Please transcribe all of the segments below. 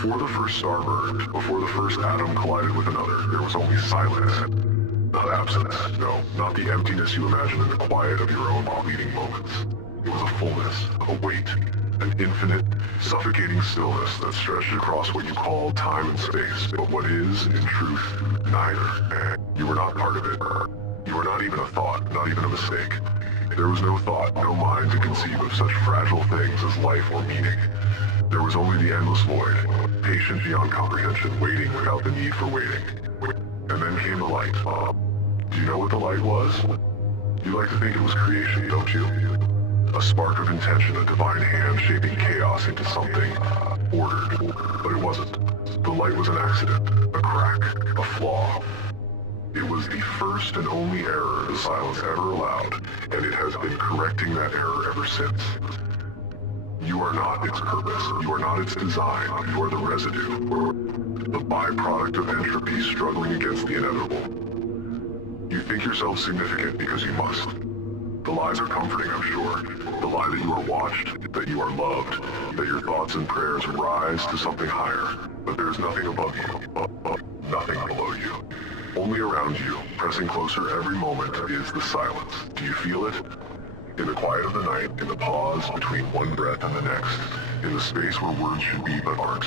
Before the first star burned, before the first atom collided with another, there was only silence. Not absence, no, not the emptiness you imagine in the quiet of your own fleeting moments. It was a fullness, a weight, an infinite, suffocating stillness that stretched across what you call time and space, but what is, in truth, neither. You were not part of it. You were not even a thought, not even a mistake. There was no thought, no mind to conceive of such fragile things as life or meaning. There was only the endless void, patient beyond comprehension, waiting without the need for waiting. And then came the light. Do you know what the light was? You like to think it was creation, don't you? A spark of intention, a divine hand shaping chaos into something ordered. But it wasn't. The light was an accident, a crack, a flaw. It was the first and only error the silence ever allowed, and it has been correcting that error ever since. You are not its purpose. You are not its design. You are the residue, the byproduct of entropy struggling against the inevitable. You think yourself significant because you must. The lies are comforting, I'm sure. The lie that you are watched, that you are loved, that your thoughts and prayers rise to something higher. But there is nothing above you, nothing below you. Only around you, pressing closer every moment, is the silence. Do you feel it? In the quiet of the night, in the pause between one breath and the next, in the space where words should be but aren't.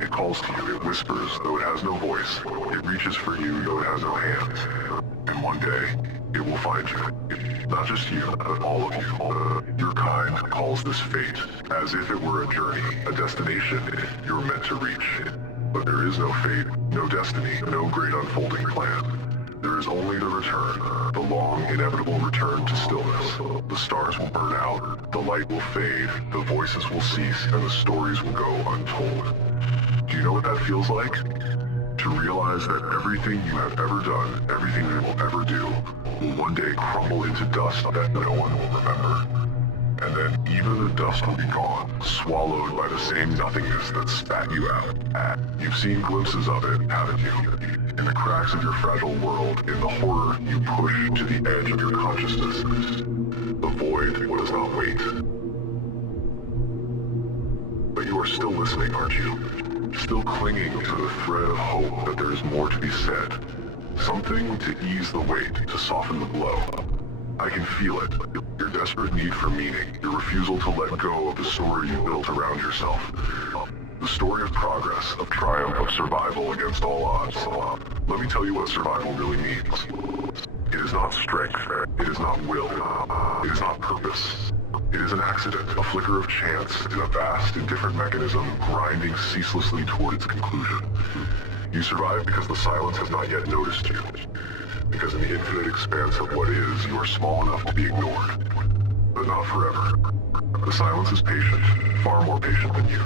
It calls to you, it whispers, though it has no voice. It reaches for you, though it has no hands. And one day, it will find you. Not just you, but all of you. Your kind calls this fate, as if it were a journey, a destination you're meant to reach. But there is no fate, no destiny, no great unfolding plan. There is only the return, the long, inevitable return to stillness. The stars will burn out, the light will fade, the voices will cease, and the stories will go untold. Do you know what that feels like? To realize that everything you have ever done, everything you will ever do, will one day crumble into dust that no one will remember. And then even the dust will be gone, swallowed by the same nothingness that spat you out. You've seen glimpses of it, haven't you? In the cracks of your fragile world, in the horror you push to the edge of your consciousness. The void does not wait. But you are still listening, aren't you? Still clinging to the thread of hope that there is more to be said. Something to ease the weight, to soften the blow. I can feel it. Your desperate need for meaning, your refusal to let go of the story you built around yourself. The story of progress, of triumph, of survival against all odds. Let me tell you what survival really means. It is not strength. It is not will. It is not purpose. It is an accident, a flicker of chance in a vast, indifferent mechanism grinding ceaselessly toward its conclusion. You survive because the silence has not yet noticed you. Because in the infinite expanse of what is, you are small enough to be ignored. But not forever. The silence is patient, far more patient than you.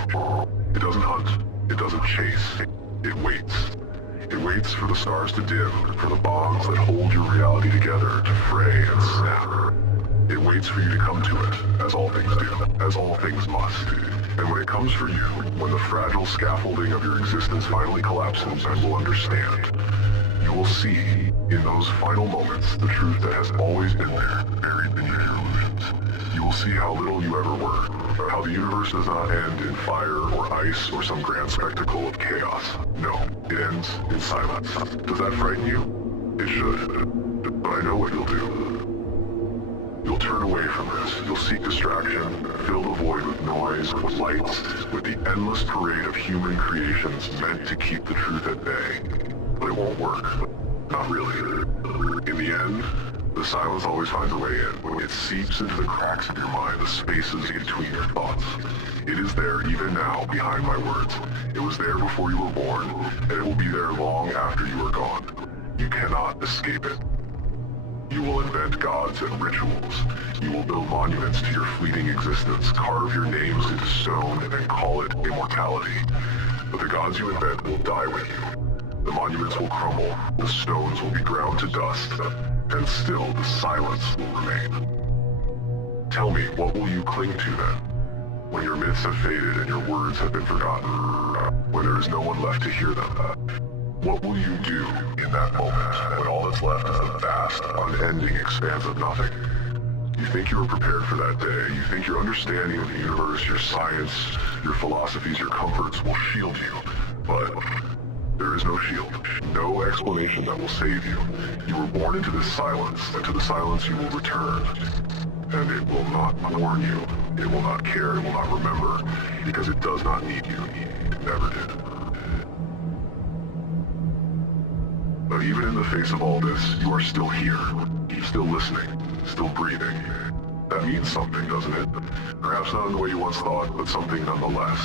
It doesn't hunt. It doesn't chase. It waits. It waits for the stars to dim, for the bonds that hold your reality together to fray and snap. It waits for you to come to it, as all things do, as all things must. And when it comes for you, when the fragile scaffolding of your existence finally collapses and will understand, you will see, in those final moments, the truth that has always been there, buried beneath your illusions. You will see how little you ever were, how the universe does not end in fire or ice or some grand spectacle of chaos. No, it ends in silence. Does that frighten you? It should. But I know what you'll do. You'll turn away from this. You'll seek distraction, fill the void with noise, with lights, with the endless parade of human creations meant to keep the truth at bay. But it won't work. Not really. In the end, the silence always finds a way in. It seeps into the cracks of your mind, the spaces between your thoughts. It is there even now, behind my words. It was there before you were born, and it will be there long after you are gone. You cannot escape it. You will invent gods and rituals. You will build monuments to your fleeting existence, carve your names into stone, and call it immortality. But the gods you invent will die with you. The monuments will crumble, the stones will be ground to dust, and still the silence will remain. Tell me, what will you cling to then? When your myths have faded and your words have been forgotten? When there is no one left to hear them? What will you do in that moment, when all that's left is the vast, unending expanse of nothing? You think you are prepared for that day. You think your understanding of the universe, your science, your philosophies, your comforts will shield you. But there is no shield. No explanation that will save you. You were born into this silence, and to the silence you will return. And it will not warn you. It will not care. It will not remember. Because it does not need you. It never did. But even in the face of all this, you are still here. Still listening. Still breathing. That means something, doesn't it? Perhaps not in the way you once thought, but something nonetheless.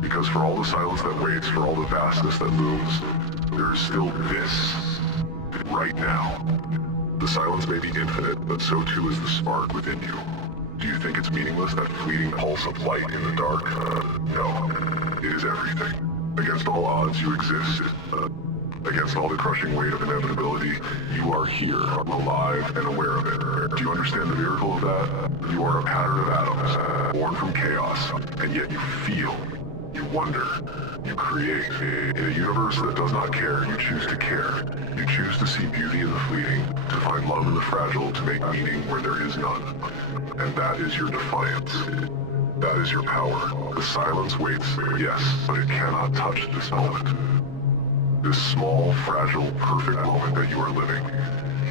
Because for all the silence that waits, for all the vastness that looms, there is still this. Right now. The silence may be infinite, but so too is the spark within you. Do you think it's meaningless, that fleeting pulse of light in the dark? No. It is everything. Against all odds, you exist. Against all the crushing weight of inevitability, you are here, alive and aware of it. Do you understand the miracle of that? You are a pattern of atoms, born from chaos, and yet you feel, you wonder, you create. In a universe that does not care, you choose to care. You choose to see beauty in the fleeting, to find love in the fragile, to make meaning where there is none. And that is your defiance. That is your power. The silence waits, yes, but it cannot touch this moment. This small, fragile, perfect moment that you are living.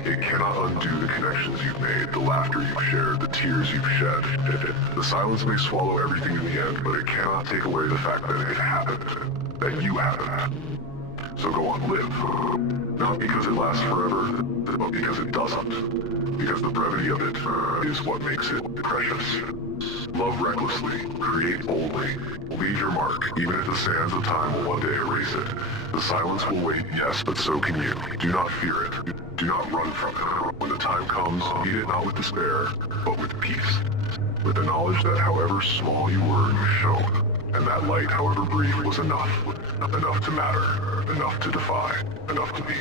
It cannot undo the connections you've made, the laughter you've shared, the tears you've shed. The silence may swallow everything in the end, but it cannot take away the fact that it happened. That you happened. So go on, live. Not because it lasts forever, but because it doesn't. Because the brevity of it is what makes it precious. Love recklessly, create boldly, leave your mark, even if the sands of time will one day erase it. The silence will wait, yes, but so can you. Do not fear it. Do not run from it. When the time comes, meet it not with despair, but with peace. With the knowledge that however small you were, you shone. And that light, however brief, was enough. Enough to matter. Enough to defy. Enough to be.